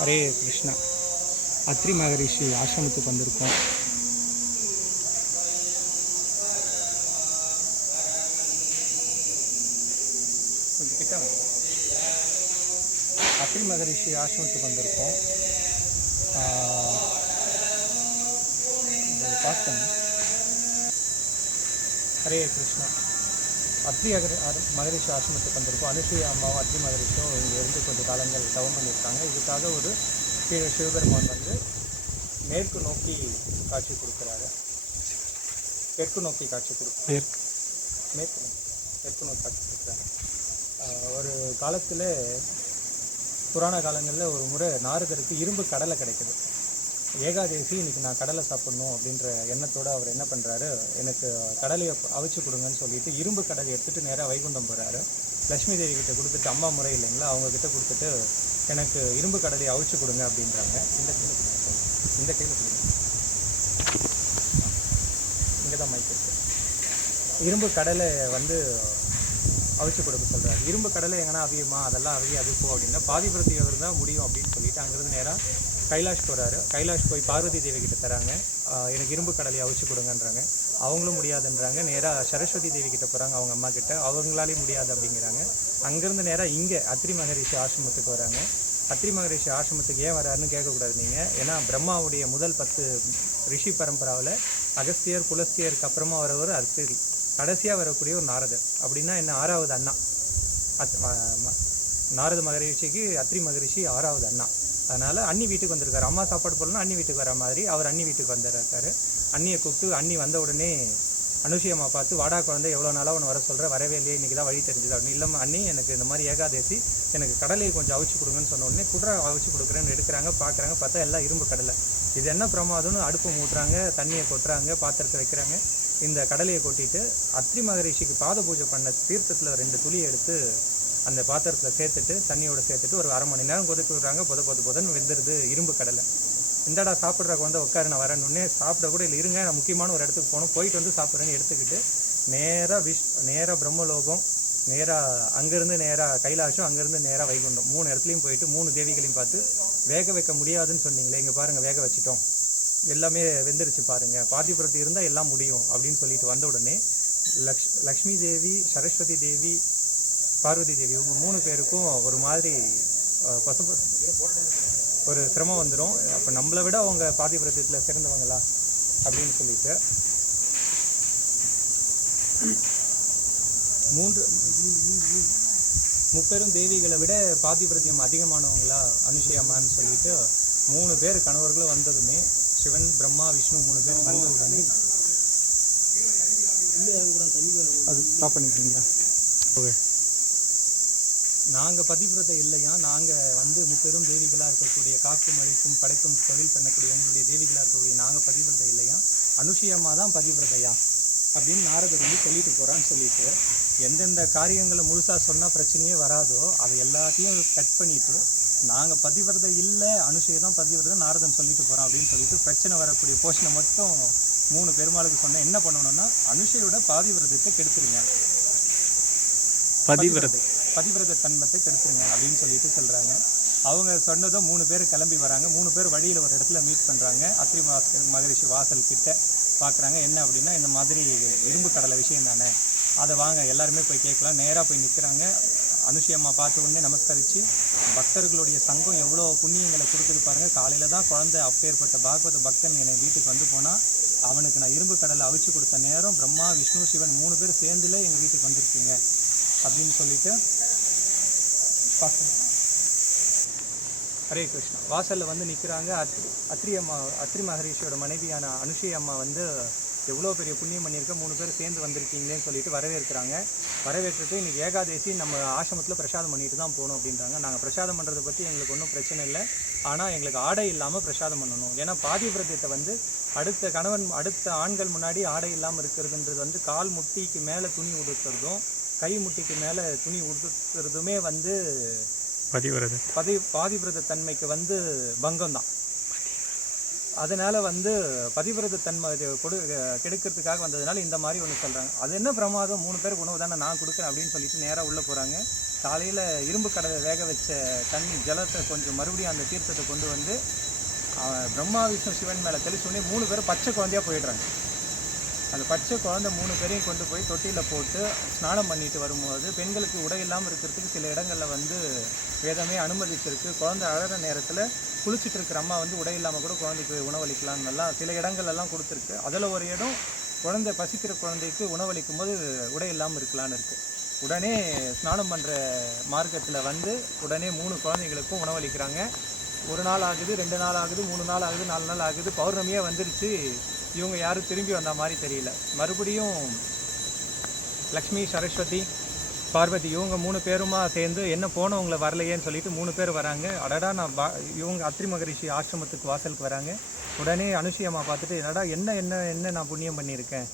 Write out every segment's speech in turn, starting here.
ஹரே கிருஷ்ணா. அத்ரி மகரிஷி ஆசிரமத்துக்கு வந்திருக்கோம். கொஞ்சம் கிட்ட அத்ரி மகரிஷி ஆசிரமத்துக்கு வந்திருக்கோம். பாஸ் பண்ணு. ஹரே கிருஷ்ணா. அத்ரி மகரிஷி ஆசிரமத்துக்கு வந்திருக்கோம். அனுசூயா அம்மாவும் அத்ரி மகரிஷியும் இங்கே இருந்து கொஞ்சம் காலங்கள் தவம் பண்ணியிருக்காங்க. இதுக்காக ஒரு சிவபெருமான் வந்து மேற்கு நோக்கி காட்சி கொடுக்குறாரு. தெற்கு நோக்கி காட்சி கொடுக்குறாரு. மேற்கு நோக்கி காட்சி கொடுக்குறாரு. ஒரு காலத்தில் புராண காலங்களில் ஒரு முறை நாரதருக்கு இரும்பு கடலை கிடைக்குது. ஏகாதேசி இன்னைக்கு நான் கடலை சாப்பிட்ணும் அப்படின்ற எண்ணத்தோடு அவர் என்ன பண்ணுறாரு, எனக்கு கடலையை அவிச்சு கொடுங்கன்னு சொல்லிட்டு இரும்பு கடலை எடுத்துகிட்டு நேராக வைகுண்டம் போகிறாரு. லக்ஷ்மி தேவி கிட்ட கொடுத்துட்டு, அம்மா முறை இல்லைங்களா, அவங்கக்கிட்ட கொடுத்துட்டு எனக்கு இரும்பு கடலையை அவிச்சு கொடுங்க அப்படின்றாங்க. இந்த கையில் கொடுங்க, இந்த கையில் கொடுங்க, இங்கே தான் மைக் இருக்குது. இரும்பு கடலை வந்து அவிச்சு கொடுக்க சொல்கிறாரு. இரும்பு கடலை எங்கன்னா அவியுமா, அதெல்லாம் அவியாது போ அப்படின்னா, பாதிபுரத்தி அவர் தான் முடியும் அப்படின்னு சொல்லிட்டு அங்கேருந்து நேராக கைலாஷ் போகிறாரு. கைலாஷ் போய் பார்வதி தேவி கிட்ட தராங்க, எனக்கு இரும்பு கடலையை அவிச்சு கொடுங்கன்றாங்க. அவங்களும் முடியாதுன்றாங்க. நேராக சரஸ்வதி தேவி கிட்ட போகிறாங்க, அவங்க அம்மா கிட்ட, அவங்களாலேயும் முடியாது அப்படிங்கிறாங்க. அங்கேருந்து நேராக இங்கே அத்ரி மகரிஷி ஆசிரமத்துக்கு வராங்க. அத்ரி மகரிஷி ஆசிரமத்துக்கு ஏன் வராருன்னு கேட்கக்கூடாது நீங்கள். ஏன்னா பிரம்மாவுடைய முதல் 10 ரிஷி பரம்பராவில் அகஸ்தியர் புலஸ்தியருக்கு அப்புறமா வரவர் அத்ரி, கடைசியாக வரக்கூடிய ஒரு நாரதர். அப்படின்னா என்ன, 6வது அண்ணா. நாரத மகரிஷிக்கு அத்ரி மகரிஷி 6வது அண்ணா. அதனால் அண்ணி வீட்டுக்கு வந்திருக்காரு. அம்மா சாப்பாடு போடலாம், அண்ணி வீட்டுக்கு வர மாதிரி அவர் அண்ணி வீட்டுக்கு வந்திருக்காரு. அண்ணியை கூப்பிட்டு, அண்ணி வந்த உடனே அனுஷியம்மா பார்த்து, வாடா குழந்தை, எவ்வளோ நாளாக ஒன்று வர சொல்கிற, வரவே இல்லையே, இன்றைக்கி தான் வழி தெரிஞ்சுது அப்படின்னு. இல்லைம்மா அண்ணி, எனக்கு இந்த மாதிரி ஏகாதேசி, எனக்கு கடலையை கொஞ்சம் அவிச்சு கொடுங்கன்னு சொன்ன உடனே குட்ரா அவிச்சு கொடுக்குறேன்னு எடுக்கிறாங்க. பார்க்குறாங்க, பார்த்தா எல்லாம் இரும்பு கடலை. இது என்ன பிரமாதம்னு அடுப்பு மூட்டுறாங்க, தண்ணியை கொட்டுறாங்க, பாத்திரத்தை வைக்கிறாங்க. இந்த கடலையை கொட்டிட்டு அத்ரி மகரிஷிக்கு பாத பூஜை பண்ண தீர்த்தத்தில் 2 துளி எடுத்து அந்த பாத்திரத்தில் சேர்த்துட்டு, தண்ணியோடு சேர்த்துட்டு ஒரு அரை மணி நேரம் கொதிக்க விடுறாங்க. பொதன்னு வெந்துடுது இரும்பு கடலை. இந்தடா சாப்பிட்றக்கு வந்து உட்காரு, நான் வரேன்னு. சாப்பிட கூட இல்லை, இருங்க நான் முக்கியமான ஒரு இடத்துக்கு போகணும், போயிட்டு வந்து சாப்பிட்றேன்னு எடுத்துக்கிட்டு நேராக பிரம்மலோகம், நேராக அங்கேருந்து நேராக கைலாஷம், அங்கேருந்து நேராக வைகுண்டம், 3 இடத்துலையும் போயிட்டு 3 தேவிகளையும் பார்த்து, வேக வைக்க முடியாதுன்னு சொன்னீங்களே, இங்கே பாருங்கள் வேக வச்சிட்டோம், எல்லாமே வெந்துருச்சு பாருங்கள், பாதிபுரத்து இருந்தால் எல்லாம் முடியும் அப்படின்னு சொல்லிட்டு வந்த உடனே லக்ஷ்மி தேவி, சரஸ்வதி தேவி, பார்வதி தேவி, இவங்க 3 பேருக்கும் ஒரு மாதிரி ஒரு சிரமம் வந்துடும். அப்போ நம்மளை விட அவங்க பாதிபுரத்தில் சிறந்தவங்களா அப்படின்னு சொல்லிட்டு 3 தேவிகளை விட பாதிபுரத்தியம் அதிகமானவங்களா அனுஷியம்மான்னு சொல்லிட்டு 3 பேர் கணவர்களும் வந்ததுமே, சிவன், பிரம்மா, விஷ்ணு 3 பேர் வந்த உடனே அது ஸ்டாப் பண்ணிக்கிறீங்களா? ஓகே. நாங்கள் பதிவிரதை இல்லையா, நாங்கள் வந்து 3 தேவிகளாக இருக்கக்கூடிய, காக்கும் அழிக்கும் படைக்கும் தொழில் பண்ணக்கூடிய உங்களுடைய தேவிகளாக இருக்கக்கூடிய நாங்கள் பதிவிரதை இல்லையா, அனுஷியம்மா தான் பதிவிரதையா அப்படின்னு நாரதர் வந்து சொல்லிட்டு போகிறான்னு சொல்லிட்டு, எந்தெந்த காரியங்களை முழுசாக சொன்னால் பிரச்சனையே வராதோ அதை எல்லாத்தையும் கட் பண்ணிவிட்டு, நாங்கள் பதிவிரதை இல்லை, அனுஷியை தான் பதிவிரதை நாரதன் சொல்லிட்டு போகிறோம் அப்படின்னு சொல்லிட்டு பிரச்சனை வரக்கூடிய போர்ஷனை மட்டும் 3 பெருமாளுக்கு சொன்னால் என்ன பண்ணணும்னா, அனுஷையோட பாதிவிரதத்தை கெடுத்துருங்க, பதிவிரத தன்மத்தை கெடுத்துருங்க அப்படின்னு சொல்லிட்டு சொல்கிறாங்க. அவங்க சொன்னதும் 3 பேர் கிளம்பி வராங்க. 3 பேர் வழியில் ஒரு இடத்துல மீட் பண்ணுறாங்க. அத்ரி மகரிஷி வாசல் கிட்ட பார்க்குறாங்க. என்ன அப்படின்னா, இந்த மாதிரி இரும்பு கடலை விஷயம் தானே, அதை வாங்க எல்லாருமே போய் கேட்கலாம். நேராக போய் நிற்கிறாங்க. அனுஷியம்மா பார்த்த உடனே நமஸ்கரித்து, பக்தர்களுடைய சங்கம் எவ்வளோ புண்ணியங்களை கொடுக்குது பாருங்கள், காலையில் தான் குழந்தை அப்பேற்பட்ட பாகவத பக்தன் என்னை வீட்டுக்கு வந்து போனால், அவனுக்கு நான் இரும்பு கடலை அவிச்சு கொடுத்த நேரம் பிரம்மா, விஷ்ணு, சிவன் 3 பேர் சேர்ந்துல எங்கள் வீட்டுக்கு வந்திருக்கீங்க அப்படின்னு சொல்லிட்டு ஹரே கிருஷ்ணா. வாசலில் வந்து நிற்கிறாங்க. அத்ரி மகரிஷியோட மனைவியான அனுஷி அம்மா வந்து, எவ்வளோ பெரிய புண்ணியம் பண்ணியிருக்க, 3 பேர் சேர்ந்து வந்திருக்கீங்களேன்னு சொல்லிட்டு வரவேற்கிறாங்க. வரவேற்றுட்டு, இன்றைக்கி ஏகாதேசி நம்ம ஆசிரமத்தில் பிரசாதம் பண்ணிட்டு தான் போகணும் அப்படின்றாங்க. நாங்கள் பிரசாதம் பண்ணுறதை பற்றி எங்களுக்கு ஒன்றும் பிரச்சனை இல்லை, ஆனால் எங்களுக்கு ஆடை இல்லாமல் பிரசாதம் பண்ணணும். ஏன்னா பாதிவிரதத்தை வந்து அடுத்த ஆண்கள் முன்னாடி ஆடை இல்லாமல் இருக்கிறதுன்றது வந்து, கால் முட்டிக்கு மேலே துணி உடுத்துறதும் கை முட்டிக்கு மேலே துணி உடுத்துறதுமே வந்து பாதிவிரத தன்மைக்கு வந்து பங்கம் தான். அதனால் வந்து பதிவிரத தன்மை இது கெடுக்கிறதுக்காக வந்ததுனால இந்த மாதிரி ஒன்று சொல்கிறாங்க. அது என்ன பிரமாதம், 3 பேருக்கு உணவு தானே நான் கொடுக்குறேன் அப்படின்னு சொல்லிட்டு நேராக உள்ளே போகிறாங்க. காலையில் இரும்பு கடலை வேக வச்ச தண்ணி ஜலத்தை கொஞ்சம் மறுபடியும் அந்த தீர்த்தத்தை கொண்டு வந்து பிரம்மா விஷ்ணு சிவன் மேலே தெளிச்சோடனே 3 பேரும் பச்சை குழந்தையாக போயிடுறாங்க. அந்த பச்சை குழந்தை 3 பேரையும் கொண்டு போய் தொட்டியில் போட்டு ஸ்நானம் பண்ணிட்டு வரும்போது பெண்களுக்கு உடை இல்லாமல் இருக்கிறதுக்கு சில இடங்களில் வந்து வேதமே அனுமதிச்சிருக்கு. குழந்தை அழகிற நேரத்தில் குளிச்சுட்டு இருக்கிற அம்மா வந்து உடை இல்லாமல் கூட குழந்தைக்கு உணவளிக்கலாம்னு நல்லா சில இடங்கள்லாம் கொடுத்துருக்கு. அதில் ஒரு இடம் குழந்தை பசிக்கிற குழந்தைக்கு உணவளிக்கும் போது உடை இல்லாமல் இருக்கலான்னு இருக்குது. உடனே ஸ்நானம் பண்ணுற மார்க்கத்தில் வந்து உடனே 3 குழந்தைகளுக்கும் உணவளிக்கிறாங்க. 1 நாள் ஆகுது, 2 நாள் ஆகுது, 3 நாள் ஆகுது, 4 நாள் ஆகுது. பௌர்ணமியே வந்துருச்சு. இவங்க யாரும் திரும்பி வந்த மாதிரி தெரியல. மறுபடியும் லக்ஷ்மி, சரஸ்வதி, பார்வதி இவங்க 3 பேருமா சேர்ந்து என்ன போனவங்கள வரலையேன்னு சொல்லிட்டு 3 பேர் வராங்க. அடடா நான் இவங்க அத்ரி மகரிஷி ஆசிரமத்துக்கு வாசலுக்கு வராங்க. உடனே அனுஷியம்மா பார்த்துட்டு என்னடா என்ன நான் புண்ணியம் பண்ணியிருக்கேன்.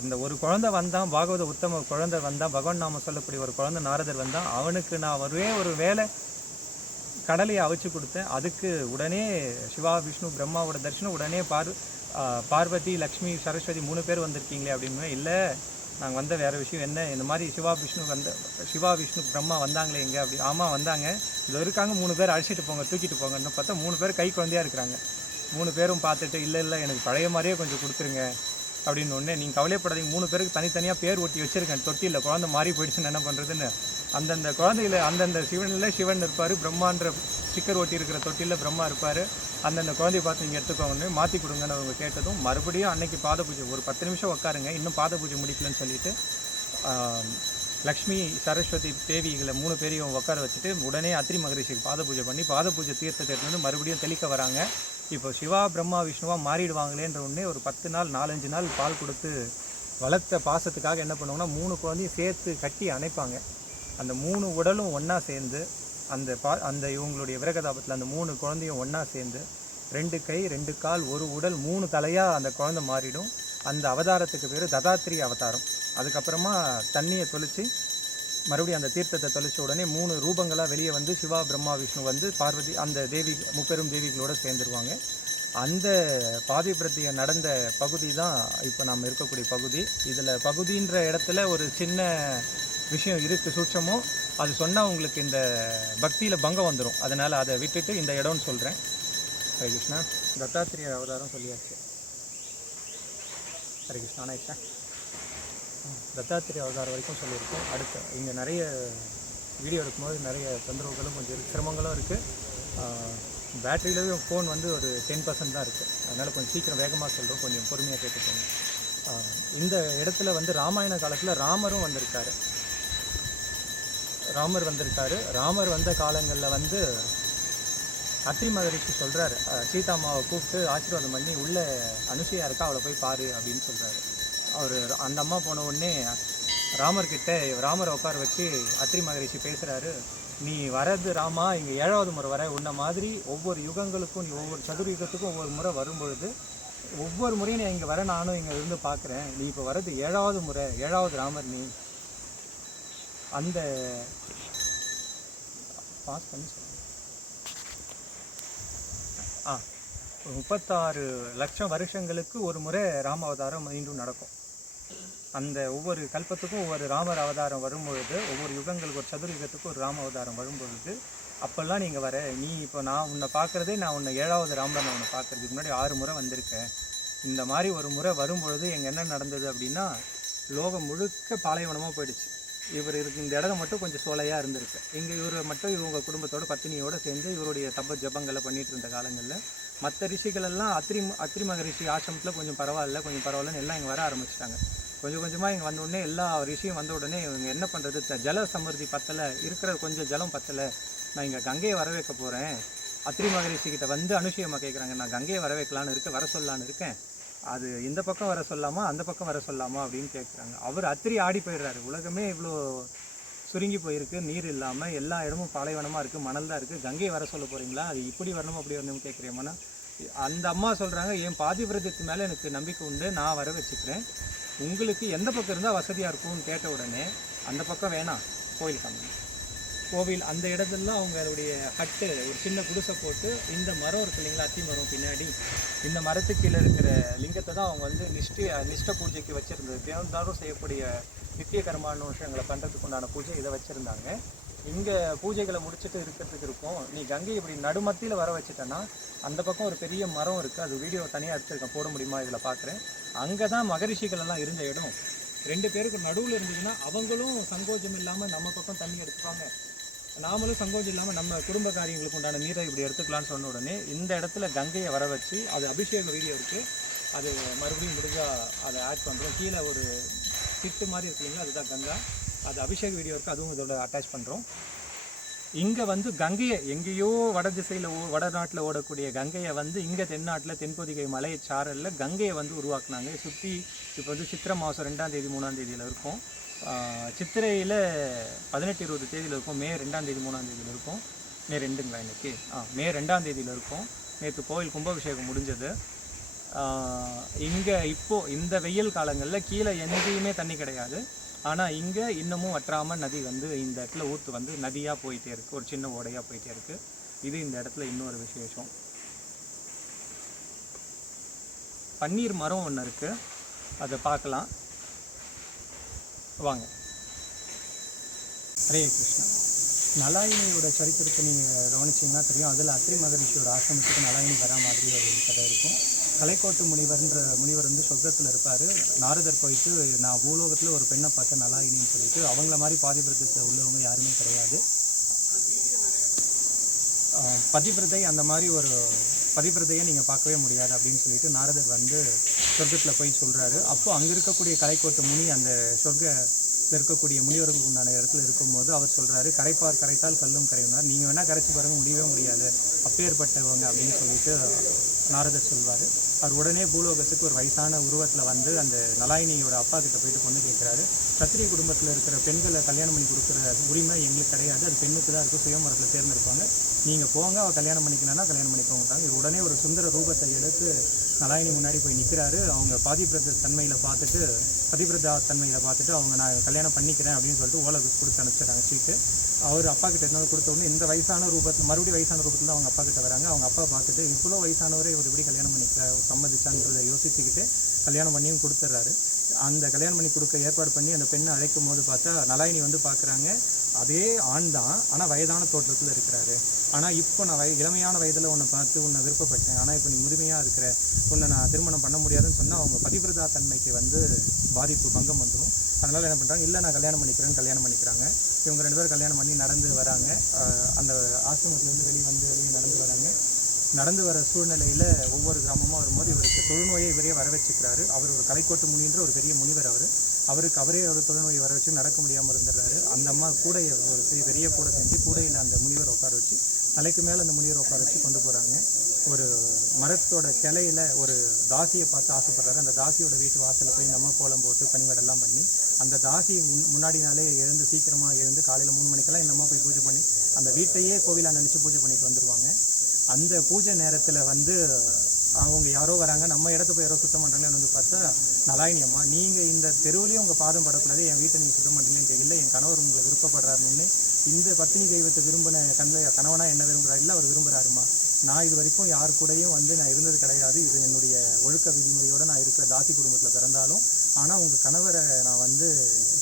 அந்த ஒரு குழந்தை வந்தான், பாகவத உத்தம குழந்தை வந்தான், பகவான் நாம சொல்லக்கூடிய ஒரு குழந்தை நாரதர் வந்தான். அவனுக்கு நான் ஒரு வேலை கடலையை அவிச்சு கொடுத்தேன். அதுக்கு உடனே சிவா விஷ்ணு பிரம்மாவோட தரிசனம். உடனே பார்வதி, லக்ஷ்மி, சரஸ்வதி 3 பேர் வந்திருக்கீங்களே அப்படின்னு. இல்லை நாங்கள் வந்த வேறு விஷயம் என்ன, இந்த மாதிரி சிவா விஷ்ணு பிரம்மா வந்தாங்களே எங்கே அப்படி. ஆமாம் வந்தாங்க, இது இருக்காங்க 3 பேர் அழைச்சிட்டு போங்க, தூக்கிட்டு போங்கன்னு பார்த்தா 3 பேர் கை குழந்தையாக இருக்கிறாங்க. 3 பேரும் பார்த்துட்டு இல்லை எனக்கு பழைய மாதிரியே கொஞ்சம் கொடுத்துருங்க அப்படின்னு ஒன்று. நீங்கள் கவலைப்படாதீங்க, 3 பேருக்கு தனித்தனியாக பேர் ஒட்டி வச்சுருக்கேன் தொட்டியில். குழந்தை மாறி போயிடுச்சுன்னு என்ன பண்ணுறதுன்னு அந்தந்த குழந்தையில் அந்தந்த சிவன் இருப்பார், பிரம்மான்ற ஸ்டிக்கர் ஒட்டி இருக்கிற தொட்டியில் பிரம்மா இருப்பார். அந்தந்த குழந்தைய பார்த்து நீங்கள் எடுத்துக்கோங்கன்னு மாற்றி கொடுங்கன்னு அவங்க கேட்டதும் மறுபடியும் அன்னைக்கு பாத பூஜை ஒரு 10 நிமிஷம் உட்காருங்க, இன்னும் பாத பூஜை முடிக்கலன்னு சொல்லிட்டு லக்ஷ்மி, சரஸ்வதி தேவிகளை 3 பேரையும் உட்கார வச்சுட்டு உடனே அத்ரி மகரிஷிக்கு பாத பூஜை பண்ணி பாத பூஜை தீர்த்தத்தை எடுத்து வந்து மறுபடியும் தெளிக்க வராங்க. இப்போ சிவா பிரம்மா விஷ்ணுவாக மாறிடுவாங்களேன்ற உடனே ஒரு 10 நாள் 4-5 நாள் பால் கொடுத்து வளர்த்த பாசத்துக்காக என்ன பண்ணுவாங்கன்னா 3 குழந்தையும் சேர்த்து கட்டி அணைப்பாங்க. அந்த 3 உடலும் ஒன்றா சேர்ந்து அந்த இவங்களுடைய விரகதாபத்தில் அந்த 3 குழந்தையும் ஒன்றா சேர்ந்து 2 கை 2 கால் 1 உடல் 3 தலையாக அந்த குழந்தை மாறிடும். அந்த அவதாரத்துக்கு பேர் ததாத்திரி அவதாரம். அதுக்கப்புறமா தண்ணியை தொளிச்சு மறுபடியும் அந்த தீர்த்தத்தை தொளிச்ச உடனே 3 ரூபங்களாக வெளியே வந்து சிவா பிரம்மா விஷ்ணு வந்து பார்வதி அந்த தேவி முப்பெரும் தேவிகளோடு சேர்ந்துருவாங்க. அந்த பாதிபிரத்திய நடந்த பகுதி தான் இப்போ நாம் இருக்கக்கூடிய பகுதி. இதில் பகுதின்ற இடத்துல ஒரு சின்ன விஷயம் இருக்குது, சூட்சமோ அது சொன்னால் உங்களுக்கு இந்த பக்தியில் பங்கம் வந்துடும். அதனால் அதை விட்டுட்டு இந்த இடம்னு சொல்கிறேன். ஹரே கிருஷ்ணா. தத்தாத்திரிய அவதாரம் சொல்லியாச்சு. ஹரே கிருஷ்ணா. ஆயிடுச்சா? தத்தாத்திரிய அவதாரம் வரைக்கும் சொல்லியிருக்கோம். அடுத்து இங்கே நிறைய வீடியோ எடுக்கும்போது நிறைய தொந்தரவுகளும் கொஞ்சம் சிரமங்களும் இருக்குது. பேட்டரியிலேயும் ஃபோன் வந்து ஒரு 10% தான் இருக்குது. அதனால் கொஞ்சம் சீக்கிரம் வேகமாக சொல்கிறோம், கொஞ்சம் பொறுமையாக கேட்டுக்கோங்க. இந்த இடத்துல வந்து ராமாயண காலத்தில் ராமர் வந்திருக்காரு. ராமர் வந்த காலங்களில் வந்து அத்ரி மகரிஷி சொல்கிறாரு, சீதாமாவை கூப்பிட்டு ஆசீர்வாதம் பண்ணி உள்ளே அனுசையாக இருக்கா, அவளை போய் பாரு அப்படின்னு சொல்கிறாரு. அவர் அந்த அம்மா போன உடனே ராமரை உட்கார வச்சு அத்ரி மகரிஷி பேசுகிறாரு. நீ வரது ராமா இங்கே 7வது முறை வர, உன்ன மாதிரி ஒவ்வொரு யுகங்களுக்கும் நீ ஒவ்வொரு சதுர்யுகத்துக்கும் ஒவ்வொரு முறை வரும்பொழுது ஒவ்வொரு முறையும் நீ இங்கே வர நானும் இங்கே இருந்து பார்க்குறேன். நீ இப்போ வர்றது 7வது முறை, 7வது ராமர் நீ. அந்த பாஸ் பண்ணி சொல்லுங்க. 36 லட்சம் வருஷங்களுக்கு ஒரு முறை ராம அவதாரம் மீண்டும் நடக்கும். அந்த ஒவ்வொரு கல்பத்துக்கும் ஒவ்வொரு ராமர் அவதாரம் வரும்பொழுது, ஒவ்வொரு யுகங்களுக்கு ஒரு சதுர்யுகத்துக்கும் ஒரு ராம அவதாரம் வரும்பொழுது அப்போல்லாம் நீங்கள் வர, நீ இப்போ நான் உன்னை பார்க்குறதே நான் உன்னை 7வது ராமர் நான் உன்னை பார்க்குறதுக்கு முன்னாடி 6 முறை வந்திருக்கேன். இந்த மாதிரி ஒரு முறை வரும்பொழுது எங்கே என்ன நடந்தது அப்படின்னா, லோகம் முழுக்க பாலைவனமாக போயிடுச்சு. இவர் இந்த இடம் மட்டும் கொஞ்சம் சோலையாக இருந்திருக்கு. இங்கே இவர் மட்டும் இவங்க குடும்பத்தோட பத்தினியோடு சேர்ந்து இவருடைய தப்ப ஜபங்களை பண்ணிகிட்டு இருந்த காலங்களில் மற்ற ரிஷிகளெல்லாம் அத்ரி மகரிஷி ஆசிரமத்தில் கொஞ்சம் பரவாயில்லன்னு எல்லாம் இங்கே வர ஆரம்பிச்சிட்டாங்க. கொஞ்சம் கொஞ்சமாக இங்கே வந்த உடனே எல்லா ரிஷியும் வந்த உடனே இவங்க என்ன பண்ணுறது, ஜல சமர்த்தி பத்தலை, இருக்கிற கொஞ்சம் ஜலம் பத்தலை, நான் இங்கே கங்கையை வர வைக்க போகிறேன். அத்ரி மகரிஷிக்கிட்ட வந்து அனுஷியமாக கேட்குறாங்க, நான் கங்கையை வர வைக்கலான்னு வர சொல்லலான்னு இருக்கேன், அது இந்த பக்கம் வர சொல்லாமா அந்த பக்கம் வர சொல்லாமா அப்படின்னு கேட்குறாங்க. அவர் அத்திரி ஆடி போயிடுறாரு. உலகமே இவ்வளோ சுருங்கி போயிருக்கு, நீர் இல்லாமல் எல்லா இடமும் பாலைவனமாக இருக்குது, மணல் தான் இருக்குது, கங்கையை வர சொல்ல போகிறீங்களா, அது இப்படி வரணும் அப்படி வரணும்னு கேட்குறேம்னா, அந்த அம்மா சொல்கிறாங்க, என் பாதிவிரதத்து மேலே எனக்கு நம்பிக்கை உண்டு, நான் வர வச்சுக்கிறேன், உங்களுக்கு எந்த பக்கம் இருந்தால் வசதியாக இருக்கும்னு கேட்ட உடனே அந்த பக்கம் வேணாம், கோயில் காமிங்க. கோவில் அந்த இடத்துல அவங்களுடைய ஹட்டு ஒரு சின்ன குடிசை போட்டு இந்த மரம் இருக்கு இல்லைங்களா, அத்தி மரம் பின்னாடி, இந்த மரத்துக்கு கீழே இருக்கிற லிங்கத்தை தான் அவங்க வந்து நிஷ்ட பூஜைக்கு வச்சுருந்தது. தினந்தாரும் செய்யக்கூடிய நித்திய கர்மான விஷயங்களை பண்ணுறதுக்கு உண்டான பூஜை இதை வச்சுருந்தாங்க. இங்கே பூஜைகளை முடிச்சுட்டு இருக்கிறதுக்கு இருக்கும். நீ கங்கை இப்படி நடுமத்தியில் வர வச்சுட்டேன்னா அந்த பக்கம் ஒரு பெரிய மரம் இருக்குது, அது வீடியோ தனியாக எடுத்துருக்கேன், போட முடியுமா இதில் பார்க்குறேன். அங்கே தான் மகரிஷிகள் எல்லாம் இருந்த இடம். 2 பேருக்கு நடுவில் இருந்ததுன்னா அவங்களும் சங்கோஜம் இல்லாமல் நம்ம பக்கம் தண்ணி எடுத்துப்பாங்க, நாமளும் சங்கோஜம் இல்லாமல் நம்ம குடும்ப காரியங்களுக்கு உண்டான நீரை இப்படி எடுத்துக்கலான்னு சொன்ன உடனே இந்த இடத்துல கங்கையை வர வச்சு, அது அபிஷேக வீடியோ இருக்குது, அது மறுபடியும் முடிஞ்சால் அதை ஆட் பண்ணுறோம். கீழே ஒரு திட்டு மாதிரி இருக்கு இல்லைங்களா, அதுதான் கங்கா, அது அபிஷேக வீடியோ இருக்குது, அதுவும் இதோட அட்டாச் பண்ணுறோம். இங்கே வந்து கங்கையை எங்கேயோ வட திசையில் வடநாட்டில் ஓடக்கூடிய கங்கையை வந்து இங்கே தென்னாட்டில் தென்பொதிகை மலை சாரலில் கங்கையை வந்து உருவாக்குனாங்க. சுற்றி இப்போ வந்து சித்திரை மாதம் 2ஆம் தேதி 3ஆம் தேதியில் இருக்கும், சித்திரையில் 18-20 தேதியில் இருக்கும், மே 2ஆம் தேதி 3ஆம் தேதியில் இருக்கும். மே 2ங்களா இன்றைக்கி? மே 2ஆம் தேதியில் இருக்கும். நேற்று கோவில் கும்பாபிஷேகம் முடிஞ்சது. இங்கே இப்போது இந்த வெயில் காலங்களில் கீழே எங்கேயுமே தண்ணி கிடையாது. ஆனால் இங்கே இன்னமும் வற்றாமல் நதி வந்து இந்த இடத்துல ஊற்று வந்து நதியாக போயிட்டே இருக்குது, ஒரு சின்ன ஓடையாக போயிட்டே இருக்குது. இது இந்த இடத்துல இன்னொரு விசேஷம். பன்னீர் மரம் ஒன்று இருக்குது, அதை பார்க்கலாம் வாங்க. ஹரே கிருஷ்ணா. நலாயினியோட சரித்திரத்தை நீங்கள் கவனிச்சிங்கன்னா தெரியும். அதில் அத்ரி மகரிஷியோட ஆசிரமத்துக்கு நலாயினி வரா மாதிரி ஒரு கதை இருக்கும். கலைக்கோட்டு முனிவர் வந்து சொர்க்கத்தில் இருப்பார். நாரதர் போயிட்டு நான் பூலோகத்தில் ஒரு பெண்ணை பார்த்தேன் நலாயினின்னு சொல்லிட்டு, அவங்கள மாதிரி பாதிபிரதத்தில் உள்ளவங்க யாருமே கிடையாது. பதிவிரதை அந்த மாதிரி ஒரு பதிவிரதையை நீங்கள் பார்க்கவே முடியாது அப்படின்னு சொல்லிட்டு நாரதர் வந்து சொர்க்கத்தில் போய் சொல்கிறாரு. அப்போது அங்கே இருக்கக்கூடிய கலைக்கோட்டு முனி அந்த சொர்க்கத்தில் இருக்கக்கூடிய முனிவர்களுக்கு உண்டான இடத்துல இருக்கும்போது அவர் சொல்கிறாரு, கரைத்தால் கல்லும் கரையினார், நீங்கள் வேணால் கரைச்சி பாருங்கள், முடியவே முடியாது, அப்பேற்பட்டவங்க அப்படின்னு சொல்லிட்டு நாரதர் சொல்வார். அவர் உடனே பூலோகத்துக்கு ஒரு வயசான உருவத்தில் வந்து அந்த நலாயினியோட அப்பா கிட்ட போயிட்டு பொண்ணு கேட்குறாரு. சத்திரிய குடும்பத்தில் இருக்கிற பெண்களை கல்யாணம் பண்ணி கொடுக்குற உரிமை எங்களுக்கு கிடையாது, அது பெண்ணுக்கு தான் இருக்கும், சுயமரத்தில் தேர்ந்தெடுப்பாங்க, நீங்கள் போங்க, அவள் கல்யாணம் பண்ணிக்கணும்னா கல்யாணம் பண்ணிக்கோங்கட்டாங்க. இது உடனே ஒரு சுந்தர ரூபத்தை எடுத்து நலாயினி முன்னாடி போய் நிற்கிறாரு. அவங்க பதிவிரதா தன்மையில் பார்த்துட்டு அவங்க நான் கல்யாணம் பண்ணிக்கிறேன் அப்படின்னு சொல்லிட்டு ஓலை கொடுத்து அனுப்பிச்சிடுறாங்க சீட்டு. அவர் அப்பா கிட்ட என்ன கொடுத்த உடனே இந்த வயசான ரூபத்தில் மறுபடியும் வயசான ரூபத்தில் அவங்க அப்பா கிட்ட வராங்க. அவங்க அப்பா பார்த்துட்டு இவ்வளோ வயசானவரை இவர் எப்படி கல்யாணம் பண்ணிக்க சம்மதிச்சான்றதை யோசிச்சுக்கிட்டு கல்யாணம் பண்ணியும் கொடுத்துட்றாரு. அந்த கல்யாணம் பண்ணி கொடுக்க ஏற்பாடு பண்ணி அந்த பெண்ணை அழைக்கும் போது பார்த்தா நலாயினி வந்து பார்க்குறாங்க, அதே ஆண் தான், ஆனால் வயதான தோற்றத்தில் இருக்கிறாரு. ஆனால் இப்போ நான் இளமையான வயதில் உன்னை பார்த்து உன்னை விருப்பப்பட்டேன், ஆனால் இப்போ நீ முதுமையாக இருக்கிற, உன்னை நான் திருமணம் பண்ண முடியாதுன்னு சொன்னால் அவங்க பதிவிரதா தன்மைக்கு வந்து பாதிப்பு பங்கம் வந்துடும். அதனால் என்ன பண்ணுறாங்க, இல்லை நான் கல்யாணம் பண்ணிக்கிறாங்க. இவங்க 2 பேரும் கல்யாணம் பண்ணி நடந்து வராங்க. அந்த ஆசிரமத்துலேருந்து வெளியே நடந்து வராங்க. நடந்து வர சூழ்நிலையில் ஒவ்வொரு கிராமமாக வரும்போது இவருக்கு தொழுநோயை இவரே வர வச்சுக்கிறாரு. அவர் ஒரு கலைக்கோட்டு முனின்ற ஒரு பெரிய முனிவர். அவரே ஒரு தொழுநோயை வர வச்சு நடக்க முடியாமல் இருந்துடுறாரு. அந்த அம்மா கூடையை ஒரு பெரிய கூடை செஞ்சு கூடையில் அந்த முனிவரை உட்கார வச்சு தலைக்கு மேலே அந்த முனிவரை உட்கார வச்சு கொண்டு போகிறாங்க. ஒரு மரத்தோட கிளையில் ஒரு தாசியை பார்த்து ஆசைப்படுறாரு. அந்த தாசியோட வீட்டு வாசலில் போய் நம்ம கோலம் போட்டு பணிவடெல்லாம் பண்ணி அந்த தாசி முன்னாடி நாளே சீக்கிரமாக எழுந்து காலையில் 3 மணிக்கெல்லாம் இந்த அம்மா போய் பூஜை பண்ணி அந்த வீட்டையே கோவிலாக நினச்சி பூஜை பண்ணிட்டு வந்துடுவாங்க. அந்த பூஜை நேரத்தில் வந்து அவங்க யாரோ வராங்க, நம்ம இடத்த போய் யாரோ சுத்தம் பண்ணுறாங்கன்னு வந்து பார்த்தா நலாயினி அம்மா, நீங்கள் இந்த தெருவுலேயும் உங்கள் பாதம் படக்கூடாது, என் வீட்டை நீங்கள் சுத்தம் பண்ணுறீங்கன்னு இல்லை, என் கணவர் உங்களை விருப்பப்படுறாருன்னு இந்த பத்தினி தெய்வத்தை விரும்பின கணவனாக என்ன விரும்புகிறாரு, இல்லை அவர் விரும்புகிறாருமா, நான் இது வரைக்கும் யார் கூடயும் வந்து நான் இருந்தது கிடையாது, இது என்னுடைய ஒழுக்க விதிமுறையோடு நான் இருக்கிற தாசி குடும்பத்தில் பிறந்தாலும், ஆனால் உங்கள் கணவரை நான் வந்து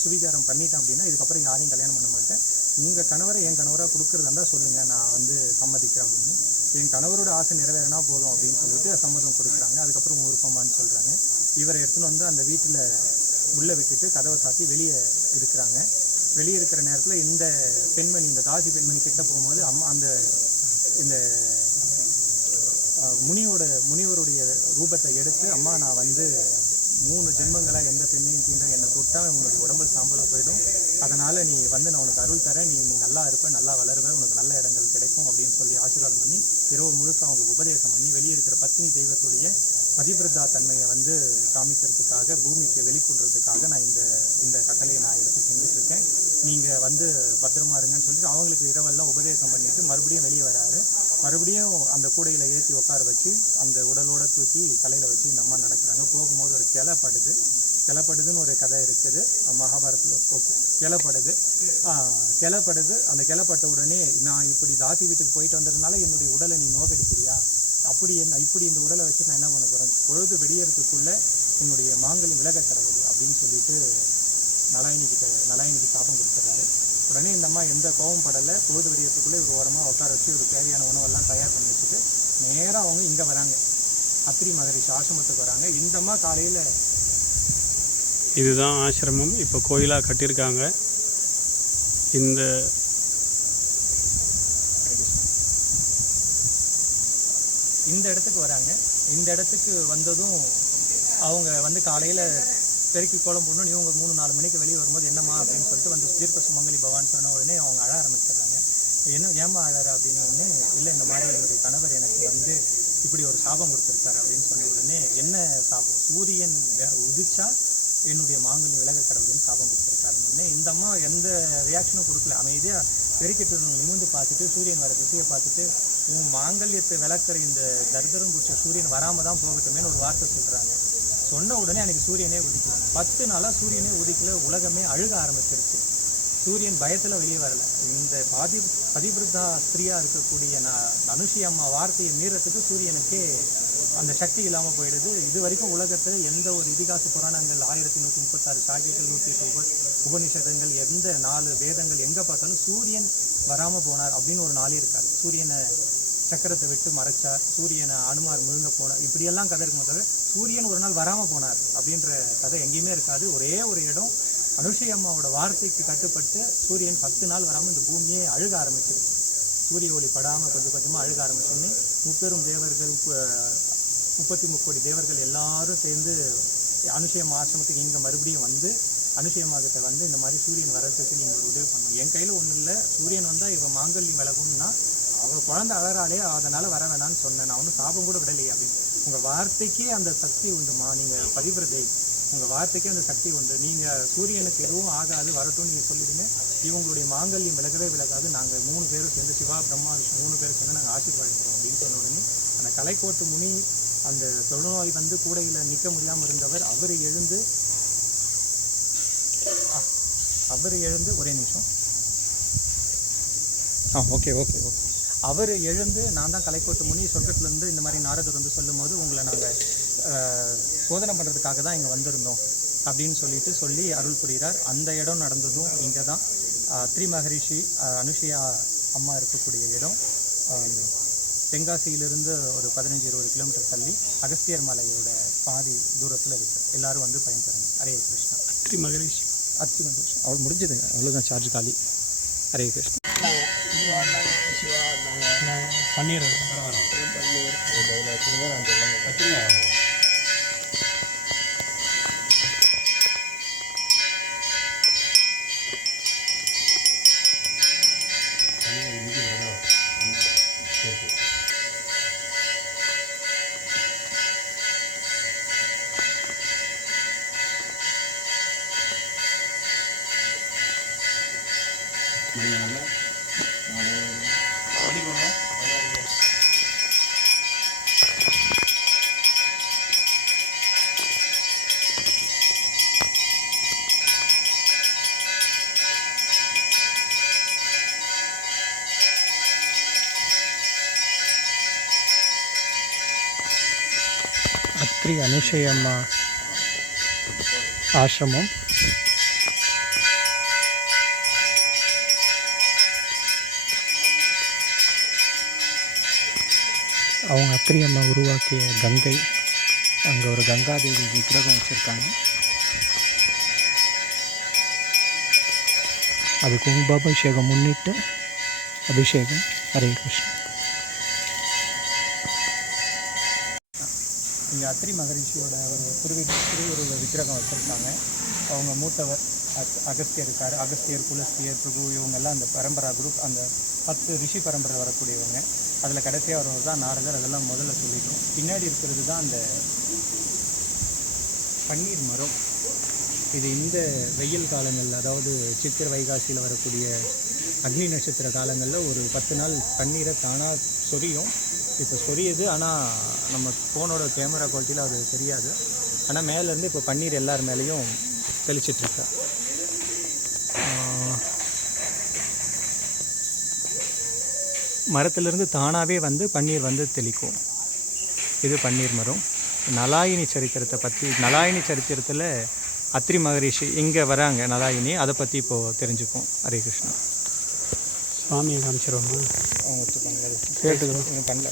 சுவீகாரம் பண்ணிட்டேன் அப்படின்னா இதுக்கப்புறம் யாரையும் கல்யாணம் பண்ண மாட்டேன், உங்கள் கணவரை என் கணவராக கொடுக்குறதா சொல்லுங்கள், நான் வந்து சம்மதிக்கிறேன் அப்படின்னு. என் கணவரோட ஆசை நிறைவேறினா போதும் அப்படின்னு சொல்லிட்டு சம்மதம் கொடுக்குறாங்க. அதுக்கப்புறம் விருப்பமானு சொல்கிறாங்க. இவரை எடுத்துன்னு வந்து அந்த வீட்டில் உள்ளே விட்டுட்டு கதவை சாத்தி வெளியே இருக்கிறாங்க. வெளியே இருக்கிற நேரத்தில் இந்த பெண்மணி, இந்த தாசி பெண்மணி கிட்ட போகும்போது அந்த இந்த முனிவருடைய ரூபத்தை எடுத்து, அம்மா நான் வந்து 3 ஜென்மங்களாக எந்த பெண்ணையும் தீண்ட என்னை தொட்டால் உன்னுடைய உடம்புல சாம்பலாக போயிடும், அதனால் நீ வந்து நான் உனக்கு அருள் தரேன், நீ நல்லா இருப்ப, நல்லா வளருவேன், உனக்கு நல்ல இடங்கள் கிடைக்கும் அப்படின்னு சொல்லி ஆசீர்வாதம் பண்ணி இரவு முழுக்க அவங்களுக்கு உபதேசம் பண்ணி வெளியே இருக்கிற பத்தினி தெய்வத்துடைய பதிபிரதா தன்மையை வந்து காமிக்கிறதுக்காக, பூமிக்கு வெளிக்கொண்டுறதுக்காக நான் இந்த கட்டளையை நான் எடுத்து செஞ்சுட்ருக்கேன், நீங்கள் வந்து பத்திரமா இருங்கன்னு சொல்லிட்டு அவங்களுக்கு இரவெல்லாம் உபதேசம் பண்ணிவிட்டு மறுபடியும் வெளியே வராரு. மறுபடியும் அந்த கூடையில் ஏற்றி உட்கார வச்சு அந்த உடலோடு தூக்கி தலையில் வச்சு இந்த அம்மா நடக்கிறாங்க. போகும்போது ஒரு கிளை படுது. கிளப்படுதுன்னு ஒரு கதை இருக்குது மகாபாரத்தில். ஓகே, கிளப்படுது. அந்த கிளப்பட்ட உடனே நான் இப்படி தாசி வீட்டுக்கு போயிட்டு வந்ததுனால என்னுடைய உடலை நீ நோக்கடிக்கிறியா, இப்படி இந்த உடலை வச்சு நான் என்ன பண்ண போகிறேன், பொழுது வெடியறதுக்குள்ளே உன்னுடைய மாங்கல்யம் விலக கடவுது அப்படின்னு சொல்லிட்டு நலாயினிக்கு சாபம் கொடுத்துட்றாரு. உடனே இந்த அம்மா எந்த கோபம் படலை. பொழுது வெடியறதுக்குள்ளே ஒரு ஓரமாக உட்கார வச்சு ஒரு தேவையான உணவெல்லாம் தயார் பண்ணி வச்சுட்டு நேராக அவங்க இங்கே வராங்க, அத்ரி மகரிஷி ஆசிரமத்துக்கு வராங்க. இந்த அம்மா காலையில் இதுதான் ஆசிரமம், இப்போ கோயிலாக கட்டியிருக்காங்க. இந்த இடத்துக்கு வராங்க. இந்த இடத்துக்கு வந்ததும் அவங்க வந்து காலையில் பெருக்கி கோலம் போடணும். இவங்க 3-4 மணிக்கு வெளியே வரும்போது என்னம்மா அப்படின்னு சொல்லிட்டு வந்து தீர்க்க சுமங்கலி பவான்னு சொன்ன உடனே அவங்க அழ ஆரம்பிச்சிடுறாங்க. ஏம்மா அழற அப்படின்னு உடனே, இல்லை இந்த மாதிரி என்னுடைய கணவர் எனக்கு வந்து இப்படி ஒரு சாபம் கொடுத்துருக்காரு அப்படின்னு சொன்ன உடனே, என்ன சாபம், சூரியன் உதிச்சா என்னுடைய மாங்கல்யம் விலக கடவுள்னு சாபம் கொடுத்துருக்காருன்னு. இந்த அம்மா எந்த ரியாக்ஷனும் கொடுக்கல, அமைதியாக பெருக்கிட்டு நிமிந்து பார்த்துட்டு சூரியன் வர திசையை பார்த்துட்டு, உன் மாங்கல்யத்தை விளக்குற இந்த தரித்திரம் பிடிச்ச சூரியன் வராமல் தான் போகட்டுமேனு ஒரு வார்த்தை சொல்கிறாங்க. சொன்ன உடனே அன்றைக்கி சூரியனே உதிக்கல. 10 நாளாக சூரியனே உதிக்கல. உலகமே அழுக ஆரம்பிச்சிருச்சு. சூரியன் பயத்தில் வெளியே வரலை. இந்த பதிவிருத்தா ஸ்திரியாக இருக்கக்கூடிய அனுஷி அம்மா வார்த்தையை மீறத்துக்கு சூரியனுக்கே அந்த சக்தி இல்லாமல் போயிடுது. இது வரைக்கும் உலகத்தில் எந்த ஒரு இதிகாச புராணங்கள் 1136 சாகிகள் 108 உபநிஷதங்கள் எந்த 4 வேதங்கள் எங்கே பார்த்தாலும் சூரியன் வராமல் போனார் அப்படின்னு ஒரு நாளே இருக்காது. சூரியனை சக்கரத்தை விட்டு மறைச்சார், சூரியனை அனுமார் முழுங்க போனார், இப்படியெல்லாம் கதை இருக்கும் போது சூரியன் ஒரு நாள் வராமல் போனார் அப்படின்ற கதை எங்கேயுமே இருக்காது. ஒரே ஒரு இடம், அனுஷி அம்மாவோட வார்த்தைக்கு கட்டுப்பட்டு சூரியன் 10 நாள் வராமல் இந்த பூமியே அழுக ஆரம்பிச்சிருக்கு. சூரிய ஒளி படாமல் கொஞ்சம் கொஞ்சமாக அழுக ஆரம்பிச்சோன்னே முப்பெரும் தேவர்கள் 33 கோடி தேவர்கள் எல்லாரும் சேர்ந்து அனுஷி அம்மா ஆசிரமத்துக்கு இங்கே மறுபடியும் வந்து அனுஷி அம்மா கிட்ட வந்து, இந்த மாதிரி சூரியன் வர்றதுக்கு நீங்கள் ஒரு உதவி பண்ணணும். என் கையில் ஒன்றும் இல்லை, சூரியன் வந்தால் இவன் மாங்கல்யம் விலகும்னா அவள் குழந்தை அழறாலே அதனால் வர வேணான்னு சொன்னேன், நான் ஒன்றும் சாபம் கூட விடலையே அப்படின்னு. உங்கள் வார்த்தைக்கே அந்த சக்தி உண்டுமா, நீங்கள் பதிவிரதை, உங்கள் வார்த்தைக்கே அந்த சக்தி உண்டு, நீங்கள் சூரியனுக்கு எதுவும் ஆகாது வரட்டும்னு நீங்கள் சொல்லிடுங்க, இவங்களுடைய மாங்கல்யம் விலகவே விலகாது, நாங்கள் 3 பேரும் சேர்ந்து சிவா பிரம்மா விஷ்ணு 3 பேரும் சேர்ந்து நாங்கள் ஆசீர்வாதிக்கிறோம் அப்படின்னு சொன்ன உடனே அந்த கலைக்கோட்டு முனி, அந்த தொழுநோய் வந்து கூடையில் நிற்க முடியாமல் இருந்தவர், அவர் எழுந்து ஒரே நிமிஷம் அவர் எழுந்து, நான் தான் கலைக்கோட்டு முனி, சொர்க்கத்திலேருந்து இந்த மாதிரி நாரதர் வந்து சொல்லும் போது உங்களை நாங்கள் சோதனை பண்ணுறதுக்காக தான் இங்கே வந்திருந்தோம் அப்படின்னு சொல்லி அருள் புரிகிறார். அந்த இடம் நடந்ததும் இங்கே தான் அத்ரி மகரிஷி அனுஷியா அம்மா இருக்கக்கூடிய இடம். தென்காசியிலிருந்து ஒரு 15-20 கிலோமீட்டர் தள்ளி அகஸ்தியர் மலையோட பாதி தூரத்தில் இருக்குது. எல்லோரும் வந்து பயன்பெறுங்க. ஹரே கிருஷ்ணா. அத்ரி மகரிஷி அவள் முடிஞ்சதுங்க, அவ்வளோதான், சார்ஜ் காலி. ஹரே கிருஷ்ணா. பன்னீர் அத்ரி அனுஷி அம்மா ஆசிரமம். அவங்க அத்ரி அம்மா உருவாக்கிய கங்கை, அங்கே ஒரு கங்காதேவி விக்கிரகம் வச்சுருக்காங்க. அது கும்பாபிஷேகம் முன்னிட்டு அபிஷேகம். ஹரே கிருஷ்ணா. இங்கே அத்ரி மகரிஷியோட ஒரு திருவுருவ விக்கிரகம் வச்சுருக்காங்க. அவங்க மூத்தவர் அகஸ்தியர் இருக்கார். அகஸ்தியர், புலஸ்தியர், பிரபு இவங்கெல்லாம் அந்த பரம்பரா குரூப், அந்த 10 ரிஷி பரம்பரை வரக்கூடியவங்க. அதில் கடைசியாக வரவர் தான் நாரதர். அதெல்லாம் முதல்ல சொல்லிட்டோம். பின்னாடி இருக்கிறது தான் அந்த பன்னீர் மரம். இது இந்த வெயில் காலங்களில், அதாவது சித்திரை வைகாசியில் வரக்கூடிய அக்னி நட்சத்திர காலங்களில் ஒரு 10 நாள் பன்னீரை தானாக சொரியும். இப்போ சொரியுது, ஆனால் நம்ம ஃபோனோட கேமரா குவாலிட்டியில் அது தெரியாது. ஆனால் மேலேருந்து இப்போ பன்னீர் எல்லார் மேலேயும் தெளிச்சிட்ருக்கா. மரத்துலேருந்து தானாகவே வந்து பன்னீர் வந்து தெளிக்கும். இது பன்னீர் மரம். நலாயினி சரித்திரத்தை பற்றி, நலாயினி சரித்திரத்தில் அத்ரி மகரிஷி இங்கே வராங்க நலாயினி, அதை பற்றி இப்போது தெரிஞ்சுப்போம். ஹரே கிருஷ்ணா. சுவாமியை காமிச்சிருவோமா? அவங்க ஒத்துப்பாங்க. கேட்டுக்கிறோம். பண்ணல.